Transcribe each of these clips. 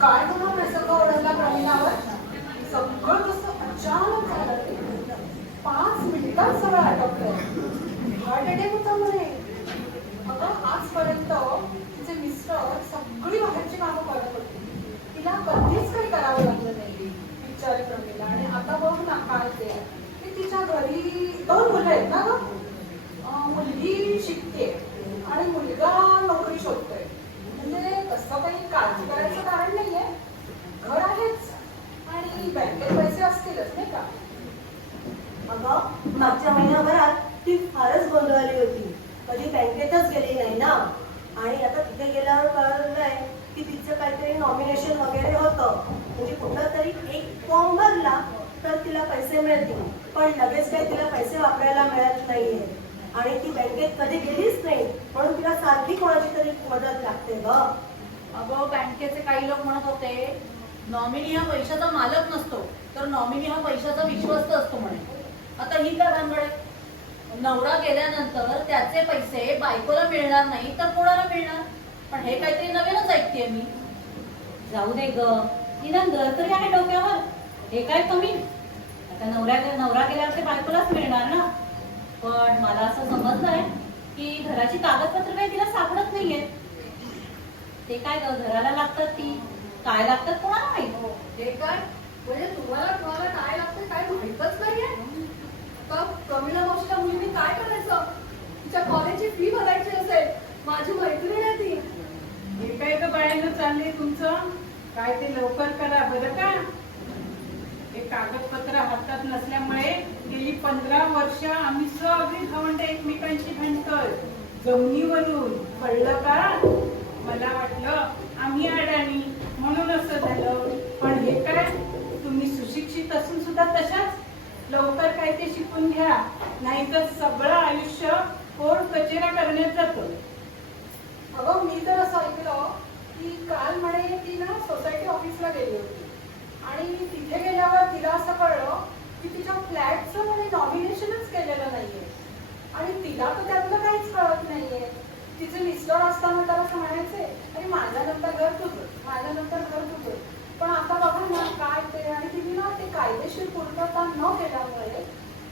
काय म्हणून प्रसंग ओढवला प्रवीणावर? सगळं कसं अचानक झालं ते. 5 मिनिटात सगळं आटोपलं. हार्ट अटॅक होता म्हणे. अगं आजपर्यंत तिचे मिस्टर सगळी बाहेरची कामं करत होती. तिला कधीच काही करावं लागलं नाही बिचारी प्रवीणा. आणि आता बघ ना काय ते की तिच्या घरी 2 मुलं आहेत ना ग. मुलगी शिकते आणि मुलगा नोकरी शोधतोय. म्हणजे तसं काही काळजी करायचं कारण नाहीये. घर आहेच आणि बँकेत पैसे असतीलच नाही का. अगं मागच्या महिन्याभरात ती फारच गोंधळली होती. कधी बँकेतच गेली नाही ना. आणि आता तिथे गेल्यावर कळलंय की तिचं काहीतरी नॉमिनेशन वगैरे होतं. म्हणजे कुठला तरी एक फॉर्म भरला तर तिला पैसे मिळतील, पण लगेच काही तिला पैसे वापरायला मिळत नाहीये. आणि ती बँकेत कधी गेलीच नाही, म्हणून तिला सारखी कोणाची तरी मदत लागते ग. अगं बँकेचे काही लोक म्हणत होते नॉमिनी हा पैशाचा मालक नसतो, तर नॉमिनी हा पैशाचा विश्वस्त असतो म्हणे. आता ही काय भानगड आहे? नवरा गेल्यानंतर त्याचे पैसे बायकोला मिळणार नाही तर कोणाला मिळणार? पण हे काहीतरी नवीनच ऐकतेय मी. जाऊ दे ग, निदान घर तरी आहे डोक्यावर. हे काय कमी? आता नवरा गेल्यावर ते बायकोलाच मिळणार ना. पण मला असं समजलंय की घराची कागदपत्र काही तिला सापडत नाहीये. ते काय ग, घराला लागतात ती, काय लागतात कोणाला माहित. हे काय म्हणजे तुम्हाला कोणाला काय लागतं काय माहितच नाहीये? तर प्रवीणा मावशीच्या मुलीने काय करायचं? तिच्या कॉलेजची फी भरायची असेल. माझी मैत्रीण आहे ती. हे काय ग बाळांनो चाललंय तुमचं? काय ते लवकर करा बरं का. हे कागदपत्र हातात नसल्यामुळे गेली 15 वर्ष आम्ही सगळी भावंड एकमेकांशी भांडतोय जमिनीवरून. कळलं का? मला वाटलं आम्ही अडाणी म्हणून असं झालं, पण हे काय तुम्ही सुशिक्षित असून सुद्धा तशाच. लवकर काय ते शिकून घ्या, नाहीतर सगळं आयुष्य कोर्ट कचेऱ्या करण्यात जातं. अगं मी तर असं ऐकलं की काल म्हणे ती ना सोसायटी ऑफिसला गेली होती आणि तिथे गेल्यावर तिला असं कळलं की तिच्या फ्लॅटचं म्हणे नॉमिनेशनच केलेलं नाहीये. आणि तिला तर त्यातलं काहीच कळत नाहीये. तिचे मिस्टर असताना त्याला असं म्हणायचे अरे माझ्यानंतर घर तुझं, माझ्यानंतर घर तुझं. पण आता बघा ना काय ते. आणि तिने ना ते कायदेशीर पूर्तता न केल्यामुळे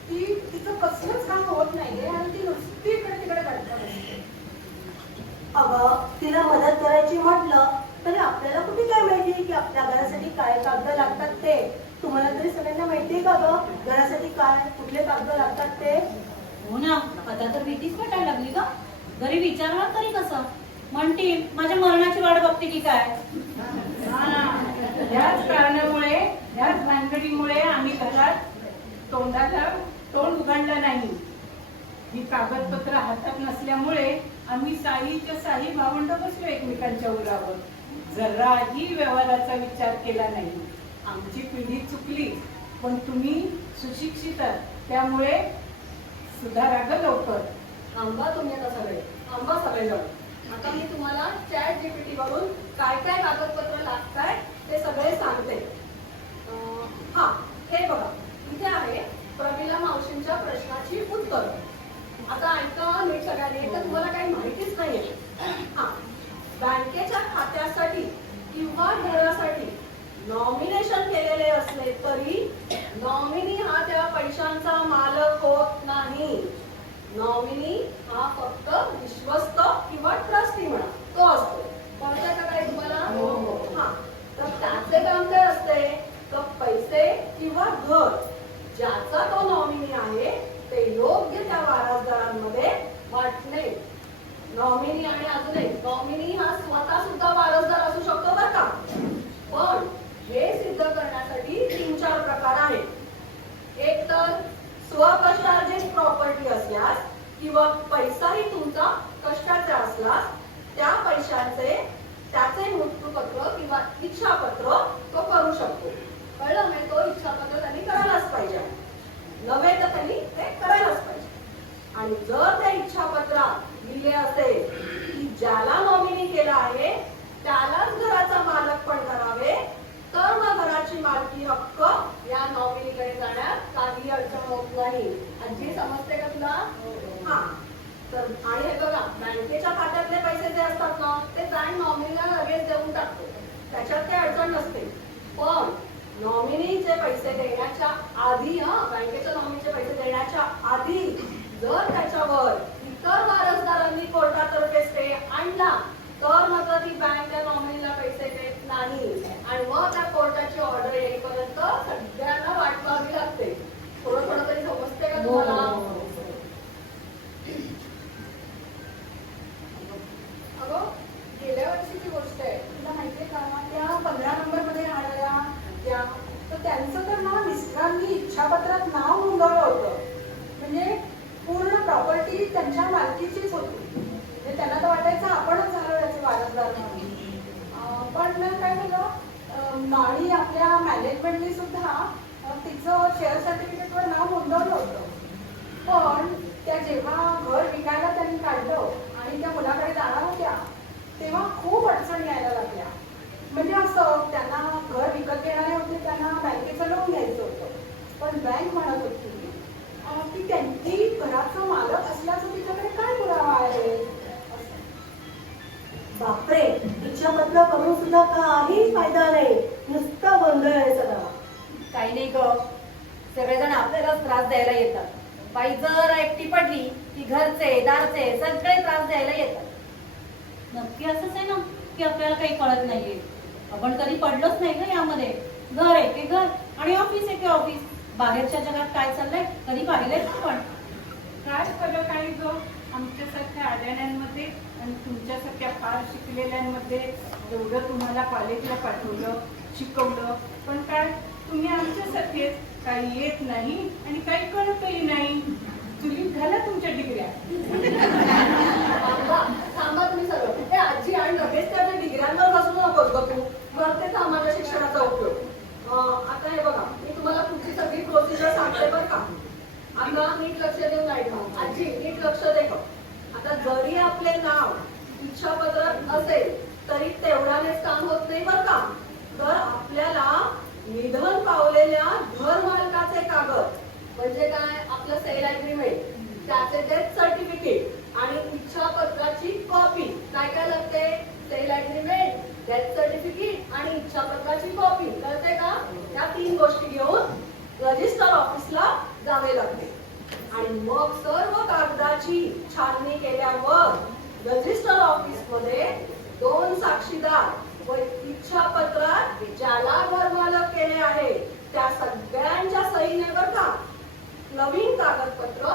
तिचं कसलंच काम होत नाहीये आणि ती नुसती इकडे तिकडे काढत असते. अगं तिला मदत करायची म्हटलं तरी आपल्याला कुठे काय माहिती की आपल्या घरासाठी काय कागद लागतात ते. तुम्हाला तरी सगळ्यांना माहितीये का ग घरासाठी काय कुठले कागद लागतात ते? हो ना, आता तर भीतीच वाटायला लागली का. घरी विचारणार तरी कसं? म्हणतील माझ्या मरणाची वाट बघते की काय. याच कारणामुळे, याच भानगडीमुळे आम्ही घरात तोंडाला तोंड उघडलं नाही. ही कागदपत्र हातात नसल्यामुळे आम्ही साईच्या साई भावंड बसलो एकमेकांच्या उरावर. जराही व्यवहाराचा विचार केला नाही. आमची पिढी चुकली, पण तुम्ही सुशिक्षित आहात त्यामुळे सुधारा ग लवकर. आंबा तुम्ही आता सगळे आंबा सगळेजण. आता मी तुम्हाला ChatGPT वरून काय काय कागदपत्र लागताय ते सगळे सांगते. हा हे बघा इथे आहे प्रमिला मावशींच्या प्रश्नाची उत्तर. आता ऐका नीट सगळ्यांनी, तर तुम्हाला काही माहितीच नाहीये. हा बँकेच्या खात्यासाठी किंवा घरासाठी नॉमिनेशन केलेले असले तरी नॉमिनी हा त्या पैशांचा मालक होत नाही. नॉमिनी हा फक्त विश्वस्त किंवा ट्रस्टी म्हणा तो असतो. कळतंय का काय तुम्हाला? हा तर त्याचे काम काय असते तर पैसे किंवा घर ज्याचा तो नॉमिनी आहे ते योग्य त्या वारसदारांमध्ये वाटणे. नॉमिनी आणि अजून एक नॉमिनी हा स्वतः सुद्धा वारसदार असू शकतो बरं का. पण हे सिद्ध करण्यासाठी 3-4 प्रकार आहेत. एक तर स्वकष्टार्जित प्रॉपर्टी असल्यास किंवा पैसाही तुमचा कष्टाचा असल्यास त्या पैशांचे त्याचे मृत्यूपत्र किंवा इच्छापत्र तो करू शकतो. कळलं नाही? तो इच्छापत्र त्यांनी करायलाच पाहिजे. नव्हे तर त्यांनी ते करायलाच पाहिजे. आणि जर त्या इच्छापत्रात लिहिले असेल की ज्याला नॉमिनी केला आहे त्यालाच घराचा मालक पण करावे, तर मग घराची मालकी हक्क या नॉमिनीकडे जाण्यात काही अडचण होत नाही. आजी समजते का तुला? हा तर आणि हे बघा बँकेच्या खात्यातले पैसे जे असतात ना ते बँक नॉमिनीला लगेच देऊन टाकतो. त्याच्यात काही अडचण नॉमिनीचे पैसे देण्याच्या आधी बँकेच्या नॉमिनीचे पैसे देण्याच्या आधी जर त्याच्यावर इतर वारसदारांनी कोर्टातर्फे स्टे आणला तर मात्र ती बँक त्या नॉमिनीला पैसे देत नाही आणि मग त्या कोर्टाची ऑर्डर येईपर्यंत सगळ्यांना वाट पाहावी लागते. थोडं थोडं तरी समजते का तुम्हाला? अगं गेल्या वर्षीची गोष्ट आहे, तुला माहितीये का? त्या 15 नंबर मध्ये राहणाऱ्या त्या तर त्यांचं तर ना मिस्टरांनी इच्छापत्रात नाव नोंदवलं होतं. म्हणजे पूर्ण प्रॉपर्टी त्यांच्या मालकीचीच होती. म्हणजे त्यांना तर वाटायचं आपणच झालो त्याचे वारसदार म्हणून. पण ना काय झालं, आणि आपल्या मॅनेजमेंटने सुद्धा तिचं शेअर सर्टिफिकेटवर नाव नोंदवलं होतं. पण त्या जेव्हा घर विकायला त्यांनी काढलं आणि त्या मुलाकडे जाणार होत्या तेव्हा खूप अडचणी यायला लागल्या. म्हणजे असं त्यांना घर विकत घेणारे होते, त्यांना बँकेचं लोन घ्यायचं होतं. पण बँक म्हणत होती की त्यांची घराचा मालक असल्याचं तिच्याकडे काय पुरावा आहे. बापरे, इच्छापत्र करून सुद्धा काहीच फायदा नाही, नुसता गोंधळ आहे सगळा. काही नाही ग, सगळेजण आपल्यालाच त्रास द्यायला येतात. बाई जर एकटी पडली की घरचे दारचे सगळे त्रास द्यायला येतात. नक्की असंच आहे ना की आपल्याला काही कळत नाहीये. आपण कधी पडलोच नाही ना यामध्ये. घर आहे की घर आणि ऑफिस आहे की ऑफिस. बाहेरच्या जगात काय चाललंय कधी पाहिलंय का आपण? काय फरक आहे ग आमच्यासारख्या अडाण्यांमध्ये आणि तुमच्यासारख्या फार शिकलेल्यांमध्ये? एवढं तुम्हाला कॉलेजला पाठवलं, शिकवलं, पण काय तुम्ही आमच्यासारखेच काही येत नाही आणि काही कळतही नाही. चुलीत घाला तुमच्या डिग्र्या. थांबा तुम्ही सगळं. हे आजी आणि लगेच त्याच्या डिग्र्यांवर बसू नकोस ग तू. करते माझ्या शिक्षणाचा उपयोग. आता हे बघा, मी तुम्हाला पुढची सगळी प्रोसिजर सांगते बरं का. आता नीट लक्ष देऊन ऐका. आजी नीट लक्ष दे का. आता जरी आपले नाव इच्छापत्रात असेल तरी तेवढ्यानेच काम होत नाही बरं का. तर आपल्याला निधन पावलेल्या घर मालकाचे कागद म्हणजे काय, आपलं सेल अग्रीमेंट, त्याचे डेथ सर्टिफिकेट आणि इच्छापत्राची कॉपी. काय काय लागते? सेल अग्रीमेंट, डेथ सर्टिफिकेट आणि इच्छापत्राची कॉपी. कळते का? या 3 गोष्टी घेऊन रजिस्टर ऑफिसला जावे लागते आणि मग सर्व कागदाची छाननी केल्यावर रजिस्टर ऑफिस मध्ये 2 साक्षीदार व इच्छापत्रात ज्याला घर मालक केले आहे त्या सगळ्यांच्या सहीने बरं का नवीन कागदपत्र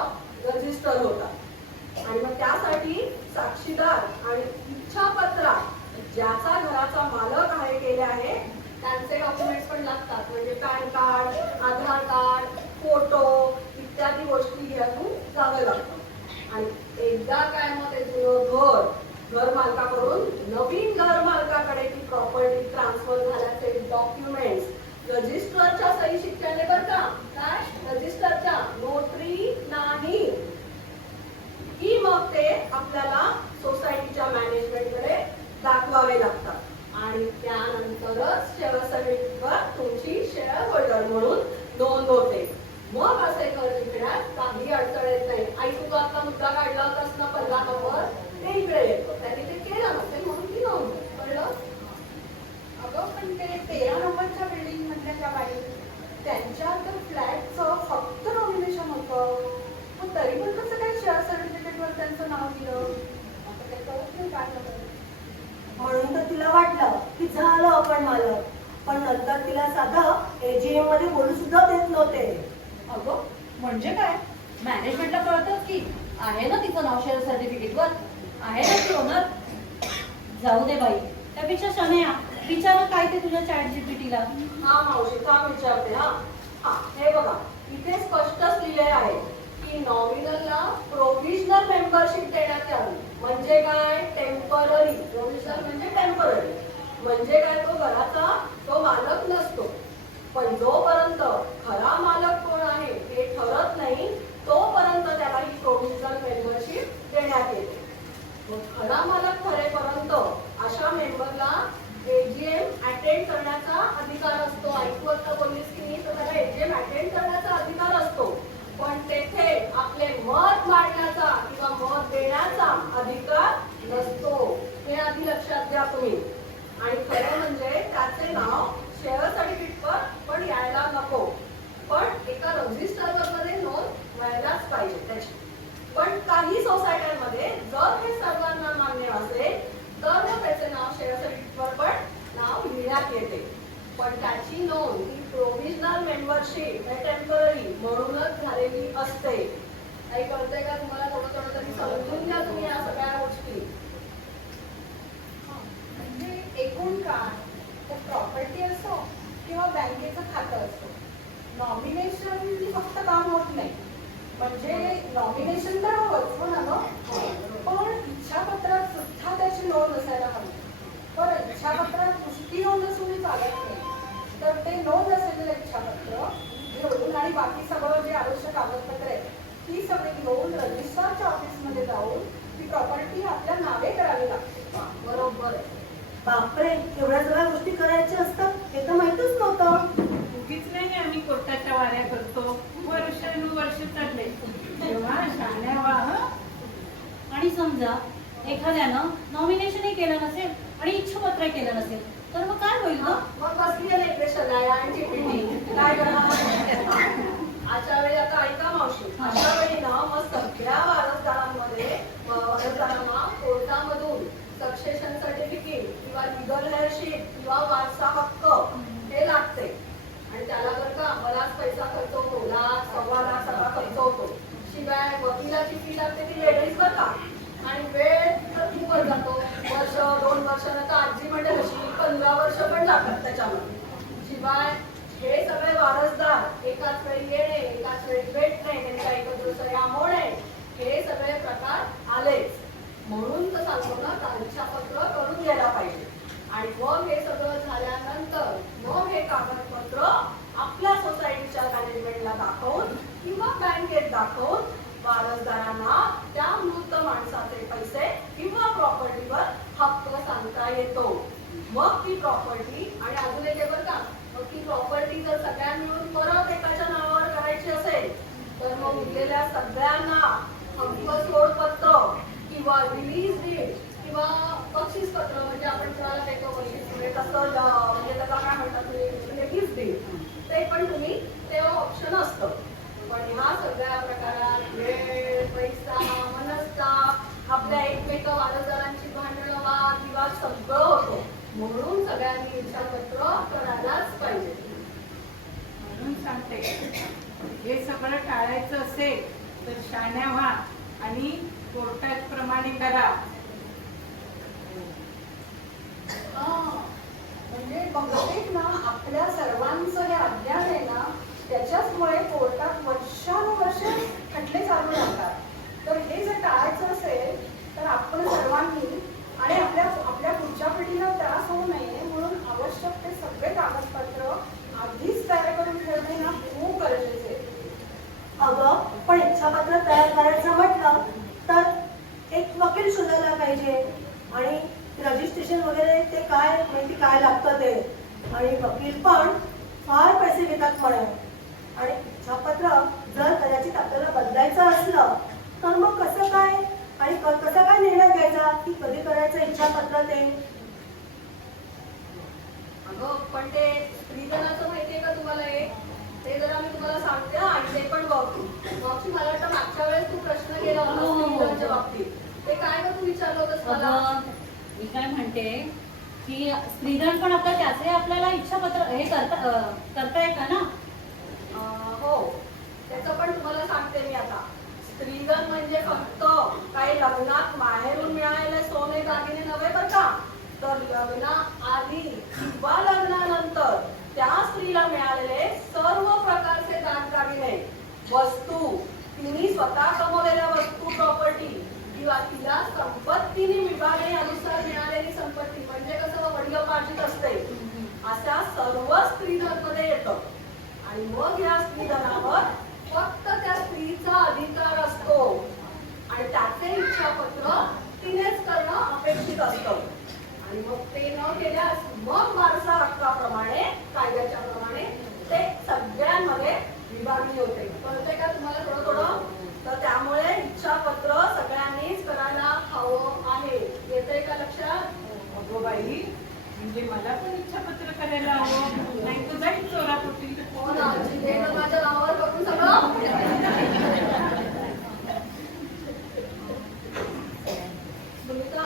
रजिस्टर होतात. आणि मग त्यासाठी साक्षीदार आणि इच्छापत्रात ज्याचा घराचा मालक आहे केले आहे त्यांचे डॉक्युमेंट्स पण लागतात. म्हणजे पॅन कार्ड, आधार कार्ड, फोटो इत्यादी गोष्टी घेऊन जावं लागतं. आणि एकदा काय मग ते जुनं घर मालकाकडून नवीन घर मालकाकडे ती प्रॉपर्टी ट्रान्सफर झाल्याचे डॉक्युमेंट्स रजिस्टरच्या सही शिक्क्याने बरं का. काय? रजिस्टरच्या, नोटरी नाही. की मग ते आपल्याला सोसायटीच्या मॅनेजमेंटकडे दाखवावे लागतात आणि त्यानंतरच शेअर सर्टिफिकेटवर तुमची शेअर होल्डर म्हणून नोंद होते. मग असे घर विकण्यात काही अडचण येत नाही. आई तू आता मुद्दा काढला होतास ना 15 नंबर, ते इकडे येतो. त्यांनी ते केलं नसेल म्हणून ती नोंद. कळलं? अगं पण ते 13 नंबरच्या बिल्डिंग मधल्या त्या बाई त्यांच्या तर फ्लॅटचं फक्त नॉमिनेशन होतं. मग तरी पण कसं काय शेअर सर्टिफिकेटवर त्यांचं नाव दिलं? आता ते कळत नाही काय झालं. म्हणून तर तिला वाटलं की झालं आपण मालक. पण नंतर तिला साधं एजीएम मध्ये बोलू सुद्धा देत नव्हते. अगं म्हणजे काय? मॅनेजमेंटला कळतच की आहे ना तिचं नाव शेअर सर्टिफिकेटवर, आहे ना ती ओनर. जाऊ दे बाई, त्यापेक्षा शनया विचार काय ते तुझ्या चॅट जीपीटीला. हा मावशी का विचारते. हा हे बघा, इथे स्पष्टच लिहिले आहे की नॉमिनलला प्रोव्हिजनल मेंबरशिप देण्यात यावी. म्हणजे काय? टेम्पररी. प्रोव्हिजनल म्हणजे टेम्पररी. म्हणजे काय? तो घराचा तो मालक नसतो. पण जोपर्यंत खरा मालक कोण आहे हे ठरत नाही तोपर्यंत त्याला ही प्रोव्हिजनल मेंबरशिप देण्यात येते. मग खरा मालक ठरेपर्यंत अशा मेंबरला एजीएम अटेंड करण्याचा अधिकार असतो. ऐकू आता बोललीस की नाही, तर त्याला एजीएम अटेंड करण्याचा अधिकार असतो. पण तेथे आपले मत मांडण्याचा किंवा मत देण्याचा अधिकार नसतो. हे आधी लक्षात घ्या तुम्ही. आणि खरं म्हणजे त्याचे नाव शेअर सर्टिफिकेटवर पण येते. पण त्याची नोंद ही प्रोव्हिजनल मेंबरशिप टेम्पररी म्हणूनच झालेली असते. काही कळतंय का तुम्हाला? थोडं थोडं तरी समजून घ्या तुम्ही या सगळ्या गोष्टी. म्हणजे एकूण काय, तर प्रॉपर्टी असो किंवा बँकेचं खातं असो, नॉमिनेशन फक्त काम होत नाही. म्हणजे नॉमिनेशन तर हवंच, हो ना गं? पण इच्छापत्रात सुद्धा त्याची नोंद असायला हवी. बरं, इच्छापत्रात नुसती नोंद असूनही चालत नाही. तर ते नोंद असलेलं इच्छापत्र घेऊन आणि बाकी सगळं जे आवश्यक कागदपत्र आहेत ती सगळी घेऊन रजिस्ट्रारच्या ऑफिसमध्ये जाऊन ती प्रॉपर्टी आपल्या नावे करावी लागते. बरोबर आहे. बापरे, एवढ्या सगळ्या गोष्टी करायच्या असतात हे तर माहितच नव्हतं. उगीच नाही आम्ही कोर्टाच्या वाऱ्या करतो. वर्षानुवर्ष चालले तेव्हा शाण्या व्हा हं. आणि समजा एखाद्यानं नॉमिनेशनही केलं नसेल आणि इच्छापत्र केलं नसेल तर मग काय होईल हा, मग? मग कसली आहे इक्वेशन आहे आणि जीपीटी काय करणार? अशा वेळी आता ऐका मावशी, अशा वेळी ना मग सगळ्या वारसदारांना कोर्टामधून सक्सेशन सर्टिफिकेट किंवा लिगल हेअरशिप किंवा वारसा हक्क हे लागते. आणि त्याला जर का बराच पैसा खर्च होतो, लाख सव्वा लाख सगळा खर्च होतो. शिवाय वकिलाची फी लागते ती वेगळीच बरं का. आणि वेळ तर खूपच जातो. वर्ष 2 वर्षानं तर आजी म्हणजे कशी 15 वर्ष पण लागतात त्याच्यामध्ये. शिवाय हे सगळे वारसदार एकाच वेळी येणे, एकाच वेळी भेटणे, त्यांच्या एकत्र सह्या होणे, हे सगळे प्रकार आलेच. म्हणून तर सांगतो ना, इच्छापत्र करून घ्यायला पाहिजे. आणि मग हे सगळं झाल्यानंतर मग हे कागदपत्र आपल्या सोसायटीच्या मॅनेजमेंटला दाखवून किंवा बँकेत दाखवून वारसदारांना त्या मृत माणसाचे पैसे किंवा प्रॉपर्टीवर हक्क सांगता येतो. मग ती प्रॉपर्टी, आणि अजून एक बरं का, मग ती प्रॉपर्टी जर सगळ्या मिळून परत एकाच्या नावावर करायची असेल तर मग उरलेल्या सगळ्यांना हक्क सोडपत्र किंवा रिलीज डीड किंवा बक्षीस पत्र, म्हणजे आपण कोणाला देतो बक्षीस, म्हणजे तसं म्हणजे त्याला काय म्हणतात म्हणजे गिफ्ट डीड, ते पण तुम्ही तेव्हा ऑप्शन असतं. पण ह्या सगळ्या प्रकारात वेळ, पैसा, मनस्ताप, आपल्या एकमेक वारसदारांची भांडणं, वाद विवाद सगळं होतं. म्हणून सगळ्यांनी इच्छापत्र करायलाच पाहिजे. म्हणून सांगते, हे सगळं टाळायचं असेल तर शाण्या व्हा आणि कोर्टात प्रमाणे करा. म्हणजे बहुतेक ना आपल्या सर्वांचं हे अज्ञान आहे ना, त्याच्याचमुळे कोर्टात वर्षानुवर्ष खटले चालू राहतात. तर हे जर टाळायचं असेल तर आपण सर्वांनी आणि आपल्या पुढच्या पिढीला त्रास होऊ नये म्हणून आवश्यक ते सगळे कागदपत्र आधीच तयार करून ठेवणे ना खूप गरजेचे आहे. अगं, पण इच्छापत्र तयार करायचं म्हटलं तर एक वकील शोधायला पाहिजे. आणि रजिस्ट्रेशन वगैरे ते काय माहिती काय लागतं ते. आणि वकील पण फार पैसे घेतात म्हणे. आणि इच्छापत्र जर कदाचित आपल्याला बदलायचं असलं तर मग कसं काय आणि कसा काय निर्णय घ्यायचा की कधी करायचं इच्छापत्र ते? अगं, पण ते स्त्रीधनाचं माहितीये का तुम्हाला? ते जरा मी तुम्हाला सांगते ना, आणि ते पण बघू. मावशी, मला वाटतं मागच्या वेळेस तू प्रश्न केला होता स्त्रीधनाच्या बाबतीत. ते काय का तू विचारलं होतंस मला? अगं, मी काय म्हणते की स्त्रीधन पण आता त्याचे आपल्याला इच्छापत्र हे करता येतं ना? हो, त्याचं पण तुम्हाला सांगते मी आता. स्त्रीधन म्हणजे फक्त काही लग्नात माहेरून मिळालेले सोने दागिने नव्हे बरं का, तर लग्नाआधी किंवा लग्नानंतर त्या स्त्रीला मिळालेले सर्व प्रकारचे दागदागिने, वस्तू, तिने स्वतः कमवलेल्या वस्तू, प्रॉपर्टी किंवा तिला संपत्तीने विभागणीनुसार मिळालेली संपत्ती, म्हणजे कसं वडिलोपार्जित असते, अशा सर्व स्त्रीधन मध्ये येतं. आणि मग या स्त्रीधनावर फक्त त्या स्त्रीचा अधिकार असतो आणि त्याचे इच्छापत्र तिनेच करणं अपेक्षित असतं. आणि मग ते न केल्यास मग वारसा हक्काप्रमाणे, कायद्याच्या प्रमाणे ते सगळ्यांमध्ये विभागणी होते. कळतंय का तुम्हाला थोडं थोडं? तर त्यामुळे इच्छापत्र सगळ्यांनीच करायला हवं आहे. येतंय का लक्षात? अगो बाई, म्हणजे मला पण इच्छापत्र करायला हवं, नाही तर जाईल चोरापोटी. हो ना, हे तर माझ्या नावावर बघून सगळं. सुनीता,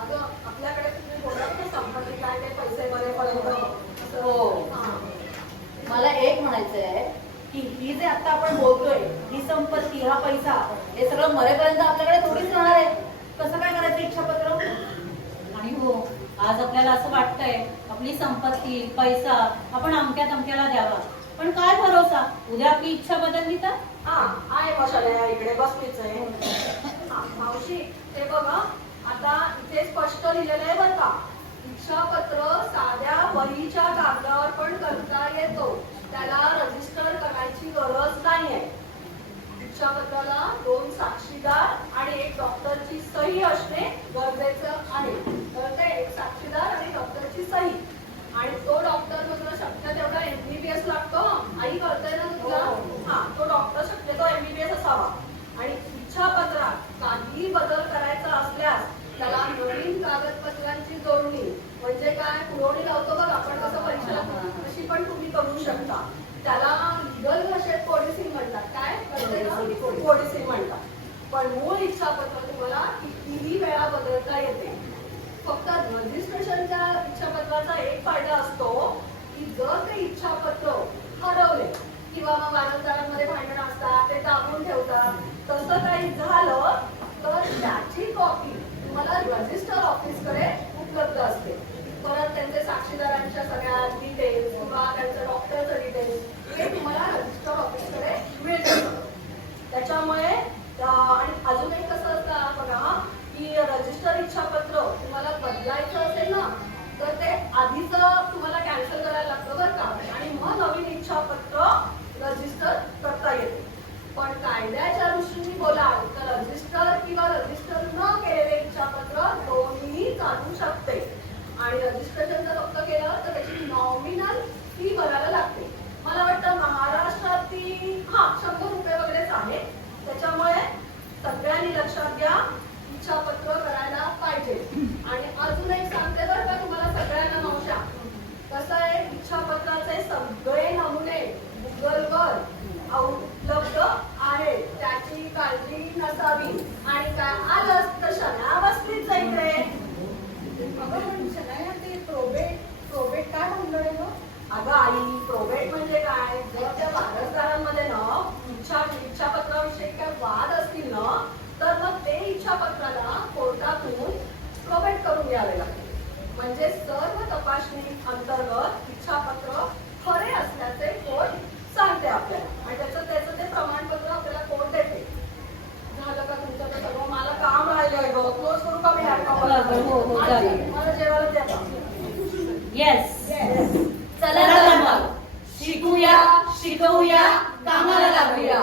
अगं, आपल्याकडे तुम्ही बोलत ना संपत्ती काय, ते पैसे बरे म्हणायचंय की ही जे आता आपण बोलतोय ही संपत्ती हा पैसा हे सगळं मरेपर्यंत आपल्याकडे थोडीच राहणार आहे. कसं काय करायचं इच्छापत्र? आणि हो, आज आपल्याला असं वाटतंय आपली संपत्ती पैसा आपण अमक्या तमक्याला द्यावा, पण काय भरोसा उद्या आपली इच्छा बदलली तर? हा आहे मशाला इकडे बसलीच आहे. हा, मावशी ते बघा आता इथे स्पष्ट लिहिलेलं आहे बरं का, इच्छापत्र साध्या वहीच्या कागदावर पण करता येतो, त्याला रजिस्टर करायची गरज नाहीये. इच्छापत्राला 2 साक्षीदार आणि 1 डॉक्टरची सही असणे गरजेचं आहे. तर ते 1 साक्षीदार आणि डॉक्टरची सही, आणि तो डॉक्टर मात्र शक्य तेवढा MBBS लागतो. आई कळतंय ना तुला? हा, तो डॉक्टर शक्यतो MBBS असावा. आणि इच्छापत्रात काही बदल करायचा असल्यास त्याला नवीन कागदपत्रांची जोडणी, म्हणजे काय पुरवणी लावतो बघ आपण कसं परीक्षेला, तशी पण तुम्ही करू शकता. त्याला लिगल भाषेत कोडिसिंग म्हणतात. काय कोडिसिंग म्हणतात. पण मूळ इच्छापत्र तुम्हाला कितीही वेळा बदलता येते. फक्त रजिस्ट्रेशनच्या इच्छापत्राचा एक फायदा असतो की जर ते इच्छापत्र हरवले किंवा मग वारसदारांमध्ये भांडण असतात, ते दाबून ठेवतात, तसं काही झालं तर त्याची कॉपी तुम्हाला रजिस्टर ऑफिसकडे उपलब्ध असते. परत त्यांचे साक्षीदारांच्या सगळ्या डिटेल्स किंवा त्यांचं डॉक्टरचं डिटेल्स हे तुम्हाला रजिस्टर ऑफिसकडे मिळतं. त्याच्यामुळे आणि अजून एक कसं असतं बघा की रजिस्टर इच्छापत्र तुम्हाला बदलायचं असेल ना तर ते आधीच तुम्हाला कॅन्सल करायला लागतं बरं का, आणि मग नवीन इच्छापत्र रजिस्टर करता येते. पण कायद्याच्या दृष्टीने बोलाल तर रजिस्टर किंवा रजिस्टर न केलेले इच्छापत्र दोन्ही चालू शकते. आणि रजिस्ट्रेशन जर फक्त केलं तर त्याची नॉमिनल फी भरायला लागते. मला वाटतं महाराष्ट्रात ती 100 रुपये वगैरेच आहे. त्याच्यामुळे सगळ्यांनी लक्षात घ्या, इच्छापत्र करायला पाहिजे. आणि अजून एक सांगते बरं का तुम्हाला सगळ्यांना नवशा, कसं आहे इच्छापत्राचे सगळे नमुने गुगलवर उपलब्ध आहेत, त्याची काळजी नसावी. आणि काय आलंच तर शना बसलीच इकडे. अगं पण शनाया ते प्रोबेट काय म्हणलं रे गं? अगं आई, प्रोबेट म्हणजे काय? जर त्या वारसदारांमध्ये ना इच्छापत्राविषयी काय वाद असतील ना तर मग ते इच्छापत्राला कोर्टातून प्रोबेट करून घ्यावे लागते. म्हणजे सर्व तपासणी अंतर्गत इच्छापत्र खरे असल्याचे कोर्ट सांगते आपल्याला, आणि त्याचं ते प्रमाणपत्र आपल्याला कोर्ट देते. झालं का तुमचं तर सगळं? मला काम राहिलंय गं, क्लोज करू का मी हो, चालेल. मला जेवायला द्या. येस. चला तर मग शिकूया, शिकवूया, कामाला लागूया.